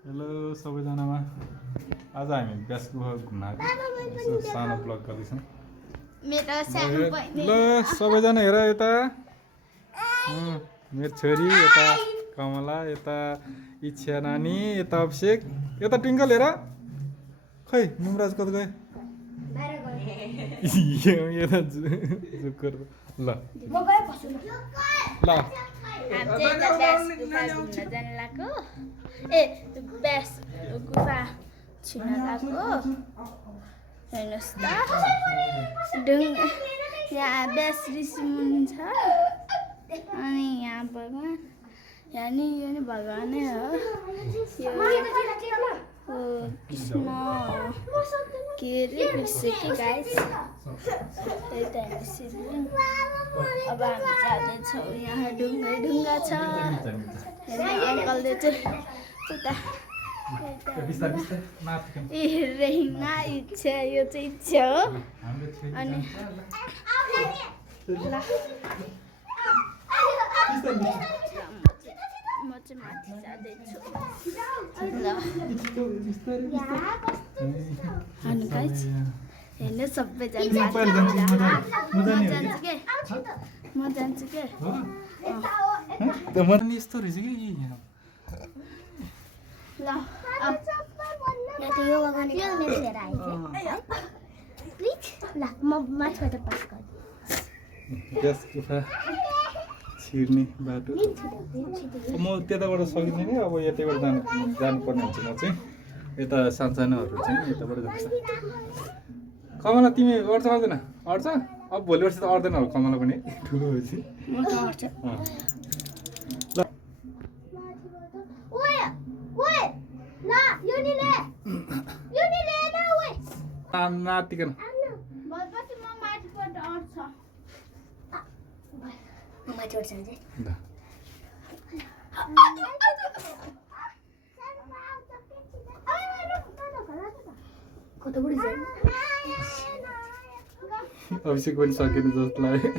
hello सबैजनामा आज हामी bash गुफा घुम्न आएको सानो ब्लग गर्दैछौँ ल सबैजना हेर यता मेरो छोरी यता कमला यता इच्छा नानी यता अभिषेक यता टिङ्कल हेर खै नुमराज कता गयो यता जुकर ल ल ब्यास गुफा छुन गएको हेर्नुहोस् त यहाँ ब्यास ऋषि मुनि छ अनि यहाँ भगवान् यहाँ नि यो नि भगवानै हो यो कृष्ण के अरे बिर्सेँ कि गाइस त्यही त हामी सिद्धियौँ अब हामी जाँदैछौँ यहाँ ढुङ्गा छ अङ्कलले चाहिँ उता रेहिना इच्छा यो चाहिँ इच्छा हो अनि ल म चाहिँ माथि जाँदैछु ल अनि गाइस हेर्नु सबैजना म जान्छु के यस्तो रहेछ कि ल यहाँ त योगा गर्ने लिएर आइदियो प्लिज ल म माथिबाट पास गर्छु ग्यास गुफा छिर्ने बाटो म त्यताबाट सकिँदैन कि अब यतैबाट जानुपर्ने हुन्छ म चाहिँ यता सानसानोहरू चाहिँ यताबाट जान्छ कमला तिमी अड्छ अड्दैन अड्छ अब भोलि वर्ष त अड्दैन होला कमला पनि ठुलो भएपछि नातिकन अभिषेक पनि सकेन जस्तो लाग्यो